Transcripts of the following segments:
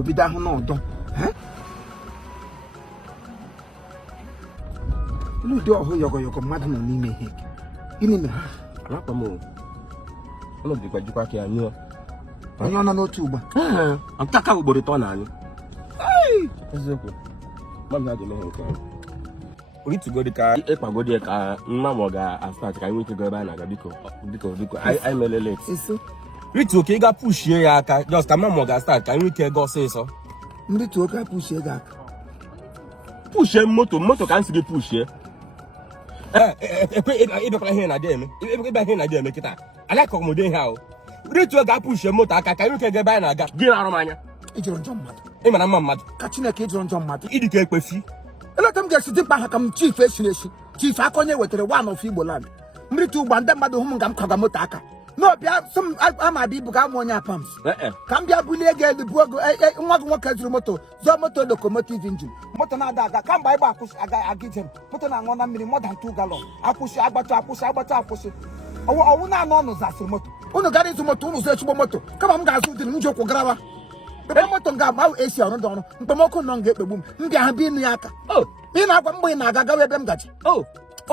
Obidaho no do lu do ho yogo mmadụ nọ n'ime ihe gịnị mere alakwa m ọnụ dịkwa jikwa ka anyị onye ọ nọ n'otu ugba ntaka ugboro tọ na anyị eziokwu mam na dịme nke oritugo ka ịkpagodi ka mma ma ọ ga-astart ka anyị nwee ike go ebe a na-aga biko anyị mere late ritu ka ị ga pushie ya aka just ka mma ma ọ ga-astart ka anyị nwee ike go ọsịsọ ndị tu oke pushie ga aka pushie moto ka nsi gị pushie ịbịakwala ihe na-adị eme ịbịa ihe na-adị eme kịta ala ka ọmụdị ihe ahụ ritu ga pushie moto aka ka anyị nwee ike go ebe anyị na-aga gị na-arụ m anya ijụrụ njọ mmadụ ị mara mma mmadụ ka Chineke ijụrụ njọ mmadụ ịdị ka ekpefi eleta m ga-esi dị mkpa ha ka m chief esi chief aka onye wetara one of Igbo land mmiri tu ugba ndị mmadụ hụ m ga m kwaga moto aka n'ọbịa sum ama bụ ibu ga amụ onye apams ka m bịa bulie ego elu buo nwa gị nwoke zuru moto zụọ moto locomotive engine moto na-ada aga ka mgbe ịgba akwụsị aga ijem moto na-aṅụ na mmiri more than 2 gallon akwụsị agbata ọwụ na-anọ ọnụ zasịrị moto unu gara ịzụ moto unu zụ echigbo moto kama m ga-azụ ụdịrị m ji ụkwụ garawa ebe moto m ga-agba esi ọrụ dị ọrụ mkpomọkụ nọ m ga-ekpegbu m bịa ha bịa ịnụ ya aka ị na-agwa mgbe ị na-aga gawa ebe m gaji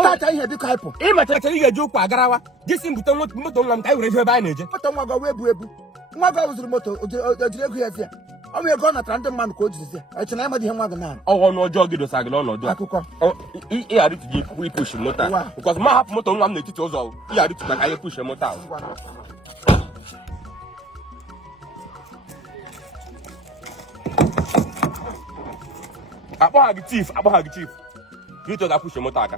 tacha ihe biko ịpụ ị machara ị ga-eji ụkwụ agarawa gịsi mbute moto nwa m ka anyị were ebe anyị na-eje moto nwa gị wee ebu nwa gị zụrụ moto o jiri ego ya zi ya ọ bụ ego ọ natara ndị mmadụ ka o jirizi ya echena ya madị ihe nwa gị na ọnụ ọjọọ gị dosa gị n'ọnọdụ akụkọ ịghara ituji ipushi moto a because ma hapụ moto nwa m n'etiti ụzọ ịghara ituta ka anyị pushi moto ahụ akpọgha gị chief rito ga-pushi moto aka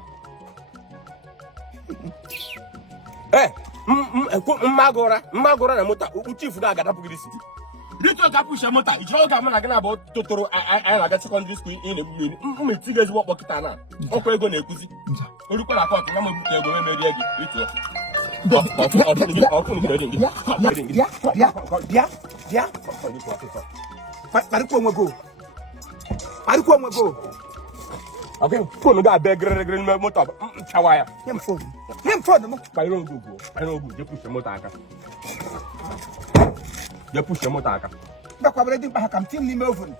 mmagụra na moto ukwu chief na-agadapụ gị isi rito ga-pushi moto iji oge ama na gị na-abụ tụtụrụ anyị na-aga sekọndịrị skuul ị na-egbu mmiri eti gị ezigbo ọkpọkịta na ọkwa ego na-ekwuzi orukwara akọtụ na mebute ego memerie gị rito parikwa onwe go okay phone ga be gregre n'ime moto chawa ya hem phone mo kairo ogu je push moto aka ndakwabere dị mkpa ha ka m tim n'ime oven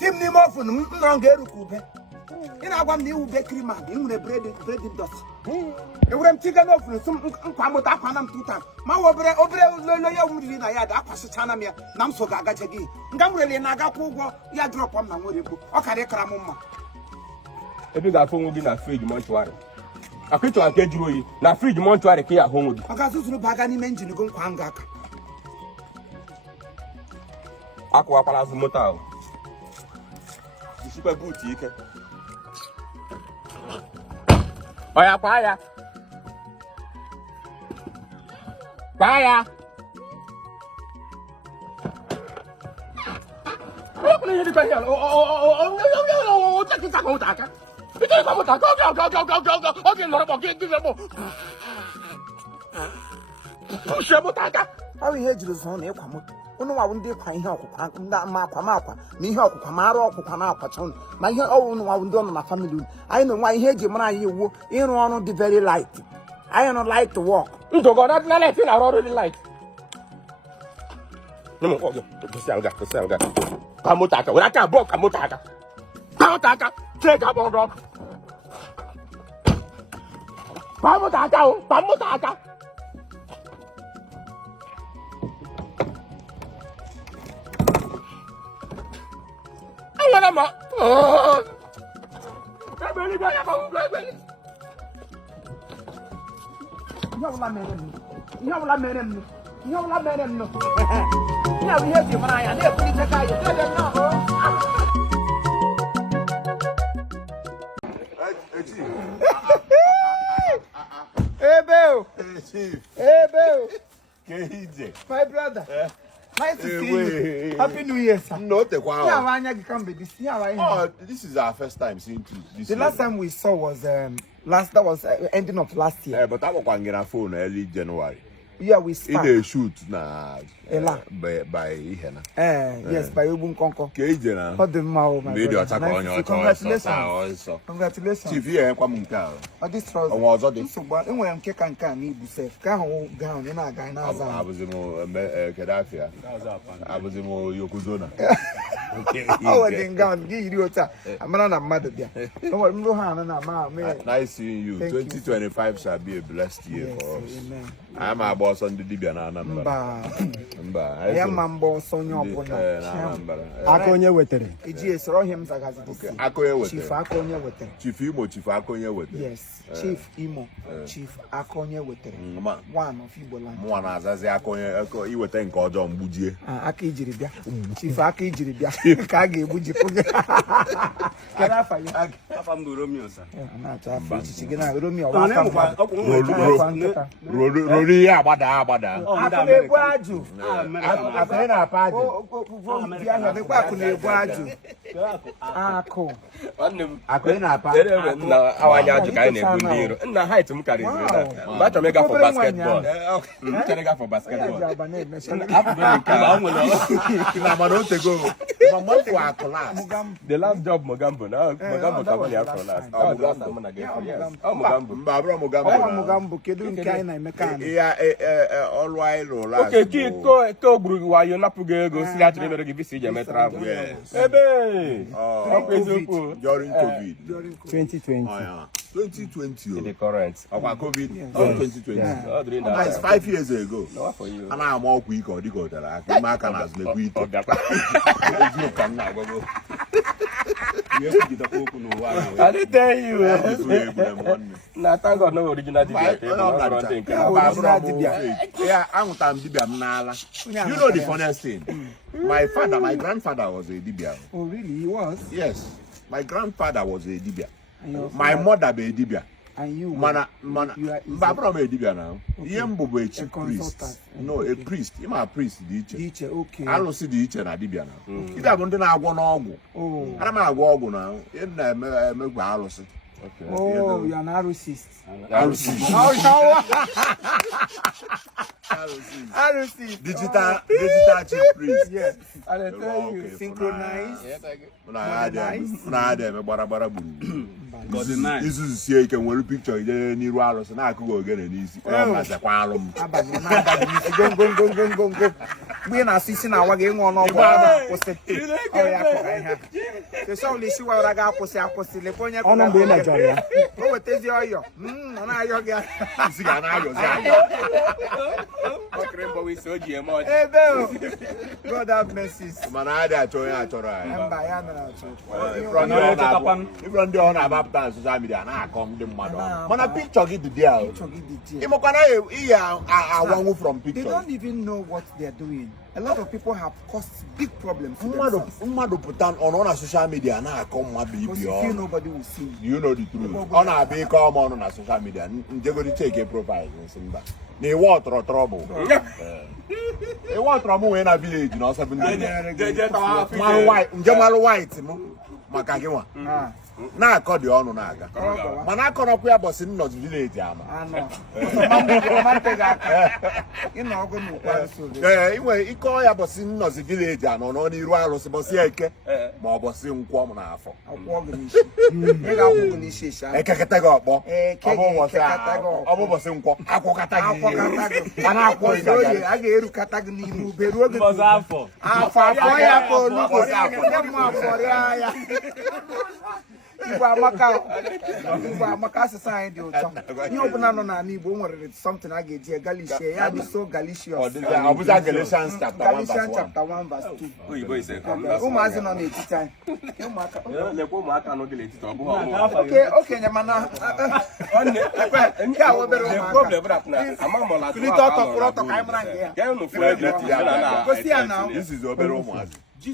m nọ ga-eruku ube ị na-agwa m na iwu bakery man ị nwere bread dot ewere m tiga n'oven so nkwa moto akwa na m tuta ma obere lolo ya umriri na ya da akwasịchana m ya na m so ga-agaje gị nga m rele na-agakwa ụgwọ ya drop m na nwere ego ọ karị kara m mma ebe ga-afụ onwe gị na fridge montuary akịchọ aka ejiri oyi na fridge montuary ka ya ahụ onwe gị ọ ga-azụzụrụ baga n'ime injin go nkwa nga aka akụwakwala azụ moto ahụ isikwa buutu ike ọya kwa ya ọkùnrin yìí nípa ìyàlọ́ ọ̀ọ́kẹ́ moto aka ìtẹ́kọ̀ moto aka ọ̀kẹ́ lọ́rọ̀bọ̀ kí ẹgbẹ́ mọ̀ push moto aka ọ ihe ejiri zụọ na ịkwa moto unu nwawu ndị ịkwa ihe ọkwụkwa ndị akwa ma ihe ọkwụkwa ma arụ ọkwụkwa na akwacha unu ma ihe ọwụ unu nwawu ndị ọnụ na family unu anyị na nwa ihe eji mara anyị iwu ịrụ ọrụ dị very light anyị nụ light work ndụgọ na light na-arụ ọrụ dị light ka moto aka were aka abụọ ka moto aka chee ka abụọ ọgụ kwa moto aka enwere ma ebeli gwa ya ka ụgwọ ebeli ihe ọbụla mere m ihe bụ ihe eji mara anya na-ekwurịta ka anyị my brother nice to see you. Happy New Year, sir. No, this is our first time seeing you. The last time we saw was ending of last year. But I was on a phone early January. Yeah, we In start. a shoot na Ela. by Ihena. Yes, by Ubun Konko. Keije na. What the mouth, my Video brother. attack on Nice. your Congratulations. Congratulations. Chief here kwa munka. This trouser. Onwa ozo dị. So, but when I'm kicking can need self. Can hold down in a guy now. Abuzimo Kedafia. Abuzimo Yokozona. Oh, I didn't go and give you a I'm not mad at you. No, man. Nice seeing you. 2025 shall be a blessed year for us. Amen. I am a boss on the Libya na Mba. I am mambo sonyo bono. Akonye wetere. Iji esoro him zagazi. Akonye wetere. Chief Akonye wetere. Chief Imo, Chief Akonye wetere. Yes, Chief Imo, Chief Akonye wetere. One of Igbo land. Mwa na azazi Akonye iwete nke ọjọọ mgbujie. Aka ijiri bịa. Chief aka ijiri bịa. Ka a ga-egbuji pụgị. Kedu afa ya? Afa m bụ Romeo sa. Na-achọ afọ echichi gị na Romeo. Rori ihe agbada. Akụ na-egbu ajụ. Akụ na-apa ajụ. Akụ na-egbu ajụ. Akụ. Akụ na-apa. Nna awanye ajụ ka anyị na-ebu ndị iro. Nna height m karịrị nta. Mgbe achọrọ m ịga for basketball. M chọrọ ịga for basketball. The last job Mogambo na Mogambo ka wali after last. Mugambo kedu nke anyị na-eme ka anyị. Ọlụ anyị lụrụ last. Okay, ki ko gburu gị wayo napụghị ego si achọrọ imere gị visa iji eme travel. Ebe. During COVID. 2020. 2020. The current. Ọkwa COVID. 2020. Oh, during That is that. 5 years ago. No for you. A na-ama ọkwa ike ọ dịka ọ dara aka ime aka na azụ na-ekwu ike. Eziokwu ka m na-agwago. I didn't tell you. Na thank God no original dibia. Yeah, anwụtara m dibia m n'ala. You know the funniest thing? My grandfather was a dibia. Oh, really? He was? Yes, my grandfather was a dibia. And My mother be a dibia. And you? Mana, You are- Mbabro me a dibia now. Ihe mbụ bụ a chief priest. consultant. No, a priest. Ịma priest dị iche. Teacher, okay. Alụsị dị iche na dibia na. Dibia bụ ndị na-agwọ n'ọgwụ. Oh. Ana m agwọ ọgwụ na ihe na-emegwa alụsị. Oh, you are an arrowist. Alụsị. Arrowist. Digital chief priest. Yes. I tell you, synchronize. Na eme gbara gburu. Izuzu ike nwere picture ije n'iru alụsị na-akụghị ogene n'isi. Ọ masịkwa alụ m. Abalị na-abalị n'isi gongo. Mgbe ị na-asụ isi na-awa gị ịṅụ ọnụ ọgwụ akwụsị. Ọ ya kụrụ ihe. Sesa ụlọ isi wara ga-akwụsị. Lekwa onye Ọnụ mgbe ị mejọrọ ya. o wetezi ọyọ. Ọ na-ayọ gị. Isi ga na-ayọzi ayọ. Ebe o. God have mercy. Mana adị achọ onye achọrọ anyị. Mba ya nara achọ. Ịbụrụ ndị ọ na-agbapụta na social media na-akọ ndị mmadụ ọnụ. Mana picture gị dị there. Ịmakwana ihe awanwu from They picture. don't even know what they're doing. A lot of people have caused big problems to themselves. Mmadụ pụta ọnụ na social media na-akọ mmadụ Because ibi you feel ọnụ. nobody will see you. You know the truth. Ọ na-abịa ike ọma ọnụ na social media. Njegodi cheke profile nsị mba. Na iwe ọtọrọ trouble. Iwe ọtọrọ m wee na village na ọsọ bụ ndị nje malụ white m maka gị nwa. Na-akọ dị ọnụ na-aga. Mana akọrọkwa ya bọsị nnọzi village ama. Inwe ike ọya bọsị nnọzi village anọ nọ n'iru alụsị bọsị eke ma ọ bọsị nkwọ m n'afọ. Ekekata gị ọkpọ. Ọ bụ bọsị nkwọ. Akwọkata gị. A na-akwọ gị. A ga-erukata gị n'ihu beruo gị afọ ya ka olugbo ya Igbo amaka asụsụ anyị dị ụtọ. Ihe ọbụla nọ n'ala Igbo nwere something a ga-eji galishie ya dị so galicious. Ọbụza Galatians chapter 1 verse 1. Galatians chapter 1 verse 2. Ụmụazị nọ n'etiti anyị. Ụmụaka nọ n'etiti ọ bụghị okenye mana nke a obere ụmụaka. Kulite ọtọ kwụrụ ọtọ ka anyị mara nke ya. Gosi ya na This is obere ụmụazị.